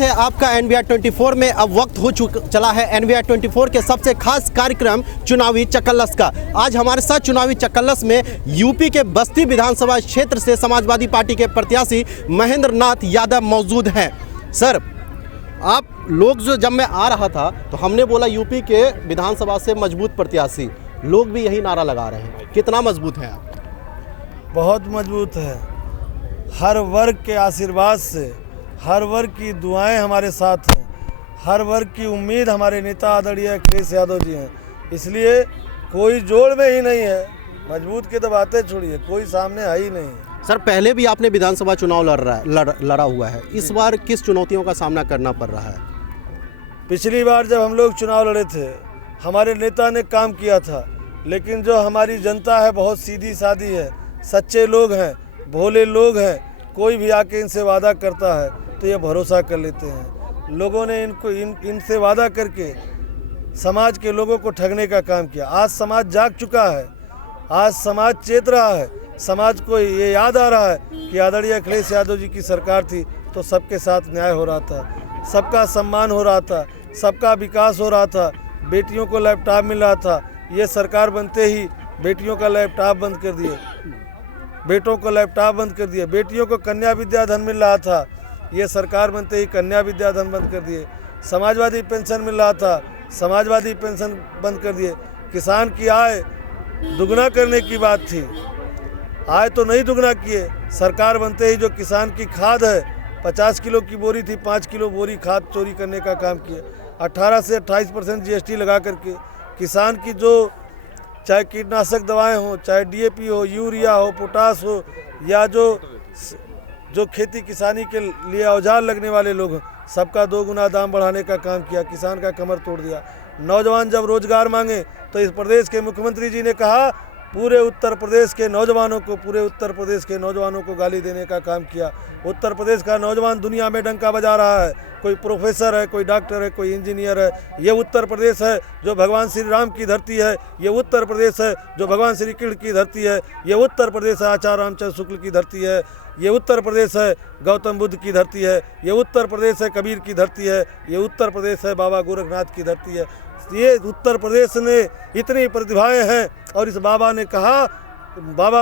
है आपका NVR 24 में। अब वक्त हो चला है NVR 24 के सबसे खास कार्यक्रम चुनावी चकल्लस का। आज हमारे साथ चुनावी चकल्लस में यूपी के बस्ती विधानसभा क्षेत्र से समाजवादी पार्टी के प्रत्याशी महेंद्र नाथ यादव मौजूद हैं। सर, आप लोग जब मैं आ रहा था तो हमने बोला यूपी के विधानसभा से मजबूत प्रत्याशी, लोग भी यही नारा लगा रहे हैं। कितना मजबूत हैं आप? बहुत मजबूत है। हर वर्ग के आशीर्वाद से, हर वर्ग की दुआएं हमारे साथ हैं, हर वर्ग की उम्मीद हमारे नेता आदरणीय अखिलेश यादव जी हैं। इसलिए कोई जोड़ में ही नहीं है। मजबूत की तो बातें छोड़िए, कोई सामने है ही नहीं। सर, पहले भी आपने विधानसभा चुनाव लड़ा हुआ है, इस बार किस चुनौतियों का सामना करना पड़ रहा है? पिछली बार जब हम लोग चुनाव लड़े थे, हमारे नेता ने काम किया था, लेकिन जो हमारी जनता है बहुत सीधी सादी है, सच्चे लोग हैं, भोले लोग हैं। कोई भी आके इनसे वादा करता है तो ये भरोसा कर लेते हैं। लोगों ने इनसे वादा करके समाज के लोगों को ठगने का काम किया। आज समाज जाग चुका है, आज समाज चेत रहा है। समाज को ये याद आ रहा है कि आदरणीय अखिलेश यादव जी की सरकार थी तो सबके साथ न्याय हो रहा था, सबका सम्मान हो रहा था, सबका विकास हो रहा था, बेटियों को लैपटॉप मिल रहा था। ये सरकार बनते ही बेटियों का लैपटॉप बंद कर दिए, बेटों को लैपटॉप बंद कर दिए। बेटियों को कन्या विद्याधन मिल रहा था, ये सरकार बनते ही कन्या विद्याधन बंद कर दिए। समाजवादी पेंशन मिल रहा था, समाजवादी पेंशन बंद कर दिए। किसान की आय दुगना करने की बात थी, आय तो नहीं दुगना किए। सरकार बनते ही जो किसान की खाद है 50 किलो की बोरी थी, 5 किलो बोरी खाद चोरी करने का काम किया। 18 से 28% GST लगा करके किसान की जो चाहे कीटनाशक दवाएं हो, चाहे DAP हो, यूरिया हो, पोटास हो, या जो खेती किसानी के लिए औजार लगने वाले लोग हैं, सबका 2 गुना दाम बढ़ाने का काम किया। किसान का कमर तोड़ दिया। नौजवान जब रोजगार मांगे तो इस प्रदेश के मुख्यमंत्री जी ने कहा पूरे उत्तर प्रदेश के नौजवानों को गाली देने का काम किया। उत्तर प्रदेश का नौजवान दुनिया में डंका बजा रहा है। कोई प्रोफेसर है, कोई डॉक्टर है, कोई इंजीनियर है। ये उत्तर प्रदेश है जो भगवान श्री राम की धरती है। ये उत्तर प्रदेश है जो भगवान श्री कृष्ण की धरती है। ये उत्तर प्रदेश है आचार्य रामचंद्र शुक्ल की धरती है। ये उत्तर प्रदेश है गौतम बुद्ध की धरती है। ये उत्तर प्रदेश है कबीर की धरती है। ये उत्तर प्रदेश है बाबा गोरखनाथ की धरती है। ये उत्तर प्रदेश ने इतनी प्रतिभाएं हैं। और इस बाबा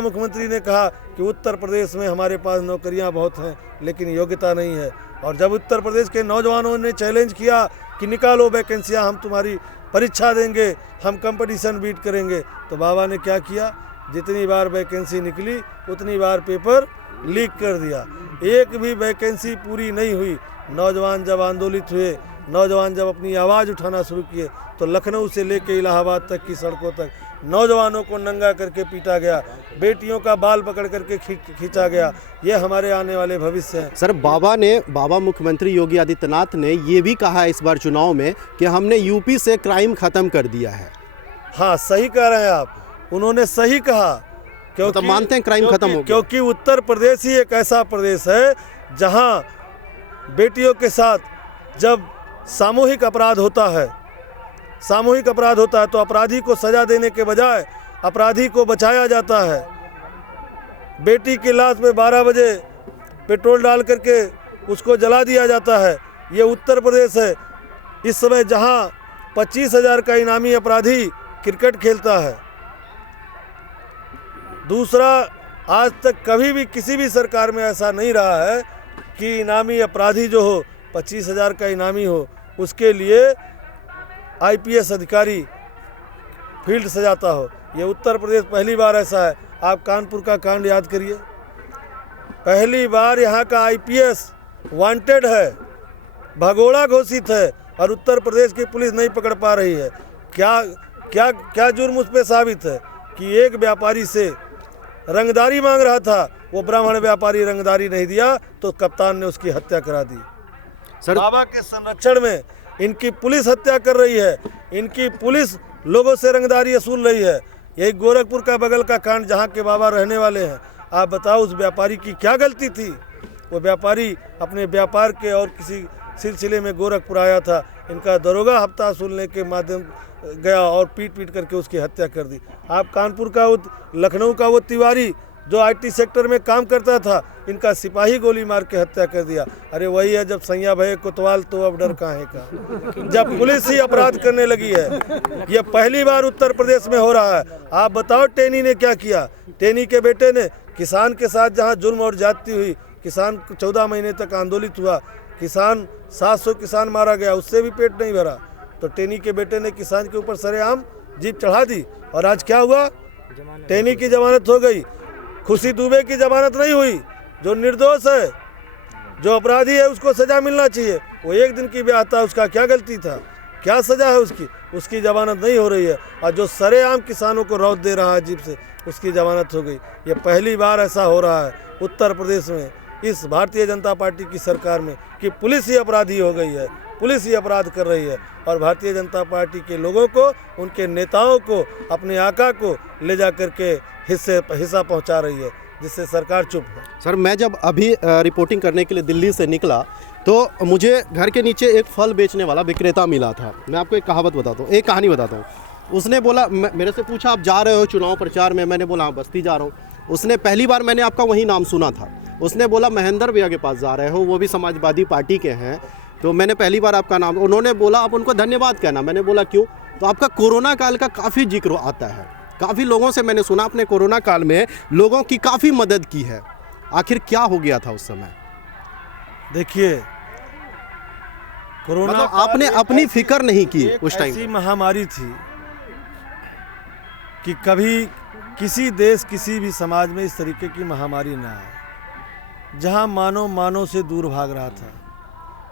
मुख्यमंत्री ने कहा कि उत्तर प्रदेश में हमारे पास नौकरियां बहुत हैं लेकिन योग्यता नहीं है। और जब उत्तर प्रदेश के नौजवानों ने चैलेंज किया कि निकालो वैकेंसियां, हम तुम्हारी परीक्षा देंगे, हम कंपटीशन बीट करेंगे, तो बाबा ने क्या किया? जितनी बार वैकेंसी निकली उतनी बार पेपर लीक कर दिया। एक भी वैकेंसी पूरी नहीं हुई। नौजवान जब आंदोलित हुए, नौजवान जब अपनी आवाज़ उठाना शुरू किए, तो लखनऊ से लेकर इलाहाबाद तक की सड़कों तक नौजवानों को नंगा करके पीटा गया, बेटियों का बाल पकड़ करके खींचा गया। ये हमारे आने वाले भविष्य हैं। सर, बाबा मुख्यमंत्री योगी आदित्यनाथ ने ये भी कहा इस बार चुनाव में कि हमने यूपी से क्राइम खत्म कर दिया है। हाँ, सही कह रहे हैं आप, उन्होंने सही कहा। क्योंकि मानते हैं क्राइम खत्म हो गया। क्योंकि उत्तर प्रदेश ही एक ऐसा प्रदेश है जहाँ बेटियों के साथ जब सामूहिक अपराध होता है तो अपराधी को सजा देने के बजाय अपराधी को बचाया जाता है। बेटी की लाश में 12 बजे पेट्रोल डाल करके उसको जला दिया जाता है। ये उत्तर प्रदेश है इस समय जहां 25,000 का इनामी अपराधी क्रिकेट खेलता है। दूसरा, आज तक कभी भी किसी भी सरकार में ऐसा नहीं रहा है कि इनामी अपराधी जो हो 25,000 का इनामी हो, उसके लिए IPS अधिकारी फील्ड सजाता हो। ये उत्तर प्रदेश पहली बार ऐसा है। आप कानपुर का कांड याद करिए, पहली बार यहाँ का IPS वांटेड है, भगोड़ा घोषित है, और उत्तर प्रदेश की पुलिस नहीं पकड़ पा रही है। क्या जुर्म उस पर साबित है कि एक व्यापारी से रंगदारी मांग रहा था, वो ब्राह्मण व्यापारी रंगदारी नहीं दिया तो कप्तान ने उसकी हत्या करा दी। सर, बाबा के संरक्षण में इनकी पुलिस हत्या कर रही है, इनकी पुलिस लोगों से रंगदारी वसूल रही है। यही गोरखपुर का बगल का कांड जहाँ के बाबा रहने वाले हैं। आप बताओ उस व्यापारी की क्या गलती थी? वो व्यापारी अपने व्यापार के और किसी सिलसिले में गोरखपुर आया था, इनका दरोगा हफ्ता वसूलने के माध्यम गया और पीट करके उसकी हत्या कर दी। आप कानपुर का वो, लखनऊ का वो तिवारी जो आईटी सेक्टर में काम करता था, इनका सिपाही गोली मार के हत्या कर दिया। अरे वही है, जब सैया भये कोतवाल तो अब डर काहे का। जब पुलिस ही अपराध करने लगी है, ये पहली बार उत्तर प्रदेश में हो रहा है। आप बताओ टेनी ने क्या किया। टेनी के बेटे ने किसान के साथ जहाँ जुल्म और ज्यादती हुई, किसान 14 महीने तक आंदोलित हुआ, किसान 700 किसान मारा गया, उससे भी पेट नहीं भरा। तो टेनी के बेटे ने किसान के ऊपर सरेआम जीप चढ़ा दी, और आज क्या हुआ, टेनी की जमानत हो गई। खुशी दुबे की जमानत नहीं हुई। जो निर्दोष है, जो अपराधी है, उसको सजा मिलना चाहिए। वो एक दिन की ब्याह था, उसका क्या गलती था, क्या सजा है उसकी जमानत नहीं हो रही है। और जो सरेआम किसानों को रौद दे रहा है जीप से, उसकी जमानत हो गई। ये पहली बार ऐसा हो रहा है उत्तर प्रदेश में, इस भारतीय जनता पार्टी की सरकार में, कि पुलिस ही अपराधी हो गई है, पुलिस ही अपराध कर रही है। और भारतीय जनता पार्टी के लोगों को, उनके नेताओं को, अपने आका को ले जा करके हिस्सा पहुंचा रही है, जिससे सरकार चुप है। सर, मैं जब अभी रिपोर्टिंग करने के लिए दिल्ली से निकला तो मुझे घर के नीचे एक फल बेचने वाला विक्रेता मिला था। मैं आपको एक कहावत बताता हूँ, एक कहानी बताता हूँ। उसने बोला, मेरे से पूछा आप जा रहे हो चुनाव प्रचार में? मैंने बोला हाँ, बस्ती जा रहा हूँ। उसने पहली बार मैंने आपका वही नाम सुना था। उसने बोला महेंद्र भैया के पास जा रहे हो, वो भी समाजवादी पार्टी के हैं, तो मैंने पहली बार आपका नाम। उन्होंने बोला आप उनको धन्यवाद कहना। मैंने बोला क्यों? तो आपका कोरोना काल का काफ़ी जिक्र आता है, काफ़ी लोगों से मैंने सुना आपने कोरोना काल में लोगों की काफ़ी मदद की है। आखिर क्या हो गया था उस समय? देखिए, कोरोना मतलब आपने अपनी फिक्र नहीं की उस टाइम। ऐसी महामारी थी कि कभी किसी देश, किसी भी समाज में इस तरीके की महामारी ना आए, जहां मानव से दूर भाग रहा था,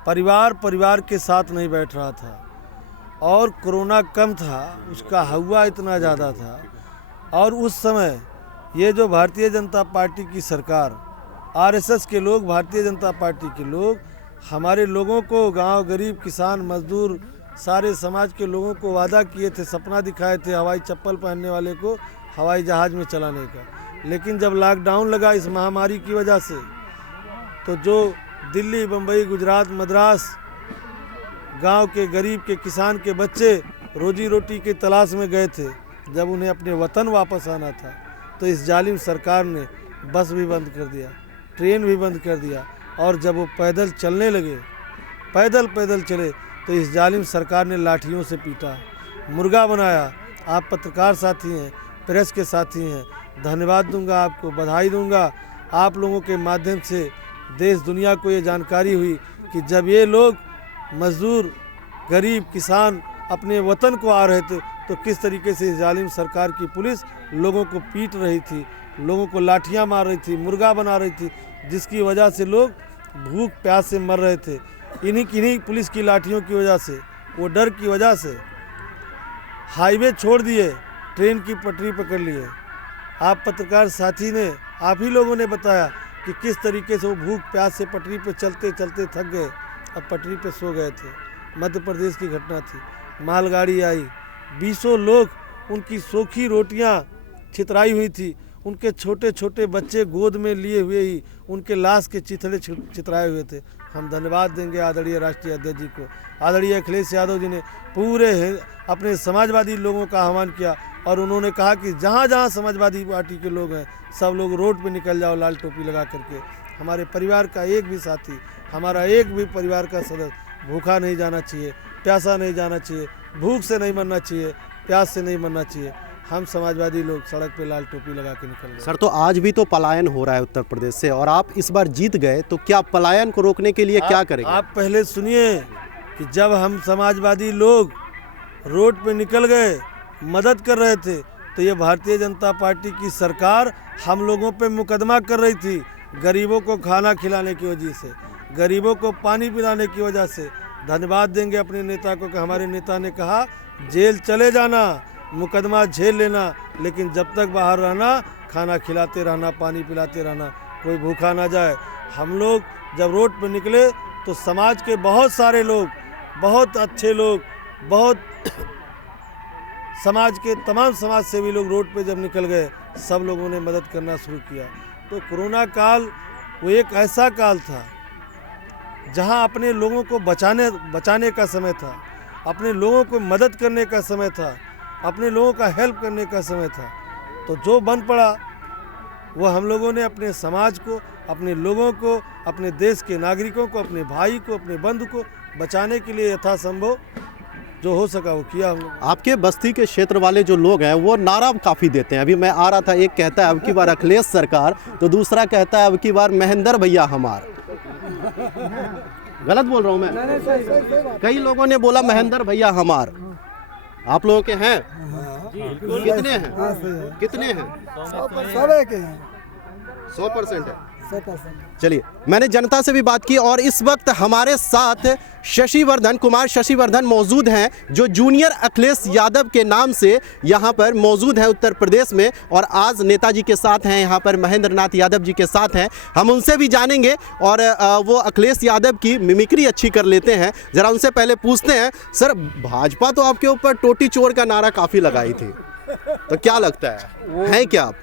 परिवार के साथ नहीं बैठ रहा था, और कोरोना कम था, उसका हवा इतना ज़्यादा था। और उस समय ये जो भारतीय जनता पार्टी की सरकार, आरएसएस के लोग, भारतीय जनता पार्टी के लोग, हमारे लोगों को, गांव, गरीब, किसान, मजदूर, सारे समाज के लोगों को वादा किए थे, सपना दिखाए थे हवाई चप्पल पहनने वाले को हवाई जहाज़ में चलाने का। लेकिन जब लॉकडाउन लगा इस महामारी की वजह से, तो जो दिल्ली, बम्बई, गुजरात, मद्रास गांव के गरीब के, किसान के बच्चे रोजी रोटी की तलाश में गए थे, जब उन्हें अपने वतन वापस आना था, तो इस जालिम सरकार ने बस भी बंद कर दिया, ट्रेन भी बंद कर दिया। और जब वो पैदल चलने लगे, पैदल चले, तो इस जालिम सरकार ने लाठियों से पीटा, मुर्गा बनाया। आप पत्रकार साथी हैं, प्रेस के साथी हैं, धन्यवाद दूंगा आपको, बधाई दूंगा। आप लोगों के माध्यम से देश दुनिया को ये जानकारी हुई कि जब ये लोग मजदूर, गरीब, किसान अपने वतन को आ रहे थे, तो किस तरीके से इस जालिम सरकार की पुलिस लोगों को पीट रही थी, लोगों को लाठियां मार रही थी, मुर्गा बना रही थी, जिसकी वजह से लोग भूख प्यास से मर रहे थे। इन्हीं पुलिस की लाठियों की वजह से, वो डर की वजह से हाईवे छोड़ दिए, ट्रेन की पटरी पकड़ लिए। आप पत्रकार साथी ने, आप ही लोगों ने बताया कि किस तरीके से वो भूख प्यास से पटरी पे चलते चलते थक गए, अब पटरी पे सो गए थे। मध्य प्रदेश की घटना थी, मालगाड़ी आई, 20 लोग, उनकी सूखी रोटियां छितराई हुई थी, उनके छोटे छोटे बच्चे गोद में लिए हुए ही उनके लाश के चिथड़े चितराए हुए थे। हम धन्यवाद देंगे आदरणीय राष्ट्रीय अध्यक्ष जी को, आदरणीय अखिलेश यादव जी ने पूरे अपने समाजवादी लोगों का आह्वान किया, और उन्होंने कहा कि जहाँ जहाँ समाजवादी पार्टी के लोग हैं, सब लोग रोड पे निकल जाओ लाल टोपी लगा करके। हमारे परिवार का एक भी साथी, हमारा एक भी परिवार का सदस्य भूखा नहीं जाना चाहिए, प्यासा नहीं जाना चाहिए, भूख से नहीं मरना चाहिए, प्यास से नहीं मरना चाहिए। हम समाजवादी लोग सड़क पे लाल टोपी लगा के निकल गए। सर, तो आज भी तो पलायन हो रहा है उत्तर प्रदेश से, और आप इस बार जीत गए, तो क्या पलायन को रोकने के लिए क्या करेंगे? आप पहले सुनिए कि जब हम समाजवादी लोग रोड पे निकल गए, मदद कर रहे थे, तो ये भारतीय जनता पार्टी की सरकार हम लोगों पे मुकदमा कर रही थी, गरीबों को खाना खिलाने की वजह से, गरीबों को पानी पिलाने की वजह से। धन्यवाद देंगे अपने नेता को कि हमारे नेता ने कहा जेल चले जाना, मुकदमा झेल लेना, लेकिन जब तक बाहर रहना, खाना खिलाते रहना, पानी पिलाते रहना, कोई भूखा ना जाए। हम लोग जब रोड पर निकले तो समाज के बहुत सारे लोग, बहुत अच्छे लोग, बहुत समाज के तमाम समाज सेवी लोग रोड पे जब निकल गए, सब लोगों ने मदद करना शुरू किया। तो कोरोना काल वो एक ऐसा काल था जहां अपने लोगों को बचाने का समय था, अपने लोगों को मदद करने का समय था, अपने लोगों का हेल्प करने का समय था। तो जो बन पड़ा वो हम लोगों ने अपने समाज को, अपने लोगों को, अपने देश के नागरिकों को, अपने भाई को, अपने बंधु को बचाने के लिए यथासंभव जो हो सका वो किया हम लोग। आपके बस्ती के क्षेत्र वाले जो लोग हैं वो नारा काफ़ी देते हैं। अभी मैं आ रहा था, एक कहता है अब की बार अखिलेश सरकार, तो दूसरा कहता है अब की बार महेंद्र भैया हमार। गलत बोल रहा हूँ मैं? कई लोगों ने बोला महेंद्र भैया हमार। आप लोगों के हैं? कितने हैं? कितने हैं? 100% है। चलिए, मैंने जनता से भी बात की और इस वक्त हमारे साथ कुमार शशिवर्धन मौजूद हैं, जो जूनियर अखिलेश यादव के नाम से यहाँ पर मौजूद हैं उत्तर प्रदेश में, और आज नेताजी के साथ हैं, यहाँ पर महेंद्र नाथ यादव जी के साथ हैं। हम उनसे भी जानेंगे और वो अखिलेश यादव की मिमिक्री अच्छी कर लेते हैं। ज़रा उनसे पहले पूछते हैं, सर भाजपा तो आपके ऊपर टोटी चोर का नारा काफ़ी लगाई थी, तो क्या लगता है क्या आप?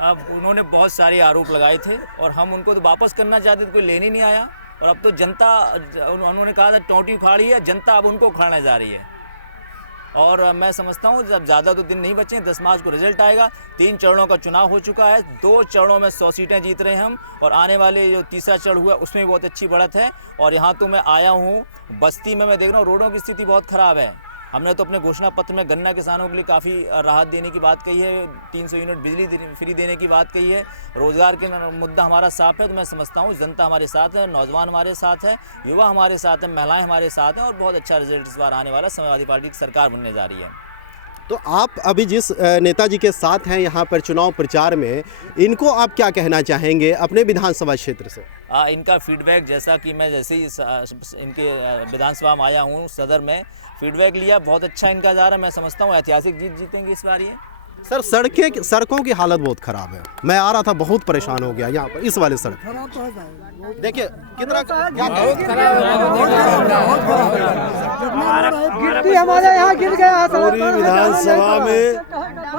अब उन्होंने बहुत सारे आरोप लगाए थे और हम उनको तो वापस करना चाहते थे, कोई लेने नहीं आया। और अब तो जनता, उन्होंने कहा था टोंटी उखाड़ी है, जनता अब उनको उखाड़ने जा रही है। और मैं समझता हूँ जब ज़्यादा तो दिन नहीं बचे, 10 मार्च को रिजल्ट आएगा। 3 चरणों का चुनाव हो चुका है, 2 चरणों में 100 सीटें जीत रहे हैं हम, और आने वाले जो तीसरा चरण हुआ उसमें भी बहुत अच्छी बढ़त है। और यहाँ तो मैं आया हूँ बस्ती में, मैं देख रहा हूँ रोडों की स्थिति बहुत ख़राब है। हमने तो अपने घोषणा पत्र में गन्ना किसानों के लिए काफ़ी राहत देने की बात कही है, 300 यूनिट बिजली फ्री देने की बात कही है, रोज़गार के मुद्दा हमारा साफ है। तो मैं समझता हूँ जनता हमारे साथ है, नौजवान हमारे साथ है, युवा हमारे साथ है, महिलाएं हमारे साथ हैं, और बहुत अच्छा रिजल्ट इस बार आने वाला। समाजवादी पार्टी की सरकार बनने जा रही है। तो आप अभी जिस नेताजी के साथ हैं यहाँ पर चुनाव प्रचार में, इनको आप क्या कहना चाहेंगे अपने विधानसभा क्षेत्र से? इनका फीडबैक, जैसा कि मैं जैसे ही इनके विधानसभा में आया हूँ सदर में, फीडबैक लिया, बहुत अच्छा इनका जा रहा है। मैं समझता हूँ ऐतिहासिक जीत जीतेंगे इस बार ये। सर सड़कों की हालत बहुत ख़राब है। मैं आ रहा था, बहुत परेशान हो गया यहाँ पर, इस वाले सड़क देखिए कितना गिट्टी हमारे यहाँ गिर गया। पूरी विधानसभा में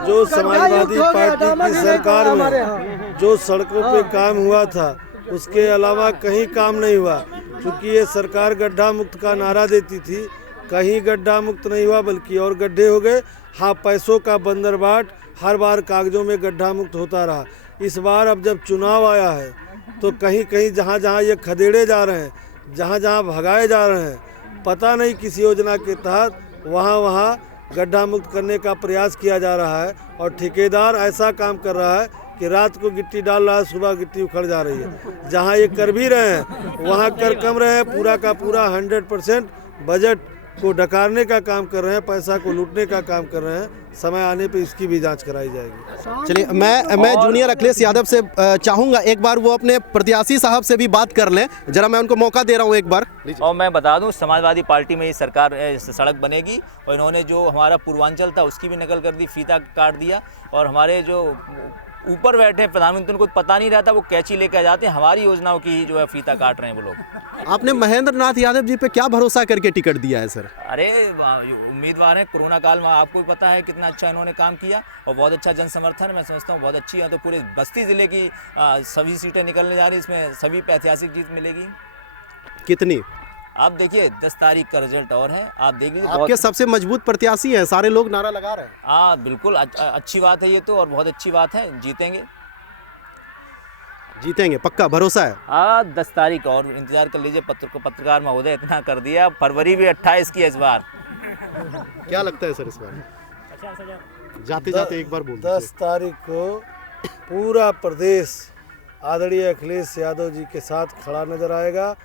जो समाजवादी पार्टी की सरकार में जो सड़कों पे काम हुआ था, उसके अलावा कहीं काम नहीं हुआ। क्योंकि ये सरकार गड्ढा मुक्त का नारा देती थी, कहीं गड्ढा मुक्त नहीं हुआ, बल्कि और गड्ढे हो गए। हाँ, पैसों का बंदरबाट, हर बार कागजों में गड्ढा मुक्त होता रहा। इस बार अब जब चुनाव आया है तो कहीं कहीं जहाँ जहाँ ये खदेड़े जा रहे हैं, जहाँ जहाँ भगाए जा रहे हैं, पता नहीं किस योजना के तहत वहाँ वहाँ गड्ढा मुक्त करने का प्रयास किया जा रहा है। और ठेकेदार ऐसा काम कर रहा है कि रात को गिट्टी डाल रहा है, सुबह गिट्टी उखड़ जा रही है। जहाँ ये कर भी रहे हैं वहाँ कर कम रहे हैं, पूरा का पूरा 100% बजट को डकारने का काम कर रहे हैं, पैसा को लूटने का काम कर रहे हैं। समय आने पे इसकी भी जांच कराई जाएगी। चलिए, मैं जूनियर अखिलेश यादव से चाहूँगा एक बार वो अपने प्रत्याशी साहब से भी बात कर लें। जरा मैं उनको मौका दे रहा हूँ एक बार। और मैं बता दूं, समाजवादी पार्टी में ही सरकार सड़क बनेगी, और इन्होंने जो हमारा पूर्वांचल था उसकी भी नकल कर दी, फीता काट दिया। और हमारे जो ऊपर बैठे प्रधानमंत्री, उनको पता नहीं रहता, वो कैंची लेकर जाते हैं, हमारी योजनाओं की ही जो है फीता काट रहे हैं वो लोग। आपने महेंद्र नाथ यादव जी पे क्या भरोसा करके टिकट दिया है सर? अरे उम्मीदवार हैं, कोरोना काल में आपको भी पता है कितना अच्छा इन्होंने काम किया, और बहुत अच्छा जन समर्थन मैं समझता हूँ बहुत अच्छी है। तो पूरे बस्ती ज़िले की सभी सीटें निकलने जा रही, इसमें सभी पे ऐतिहासिक जीत मिलेगी। कितनी? आप देखिए 10 तारीख का रिजल्ट और है, आप देख लीजिए। आपके सबसे मजबूत प्रत्याशी हैं, सारे लोग नारा लगा रहे हैं। हाँ बिल्कुल, अच्छी बात है ये तो, और बहुत अच्छी बात है, जीतेंगे पक्का भरोसा है। हाँ 10 तारीख और इंतजार कर लीजिए। पत्रकार महोदय इतना कर दिया, फरवरी भी 28 की है इस बार। क्या लगता है सर इस बार? जाते जाते एक बार बोल 10 तारीख को पूरा प्रदेश आदरणीय अखिलेश यादव जी के साथ खड़ा नजर आएगा।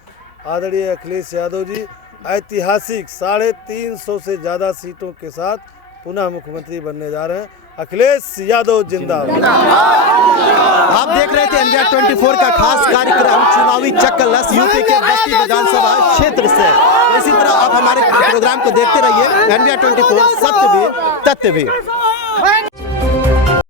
आदरणीय अखिलेश यादव जी ऐतिहासिक 350 से ज़्यादा सीटों के साथ पुनः मुख्यमंत्री बनने जा रहे हैं। अखिलेश यादव जिंदाबाद। आप देख रहे थे एनवीआर 24 का खास कार्यक्रम चुनावी चक्कलस यूपी के बस्ती विधानसभा क्षेत्र से। इसी तरह आप हमारे प्रोग्राम को देखते रहिए। एनवीआर 24, सत्य भी तथ्य भी।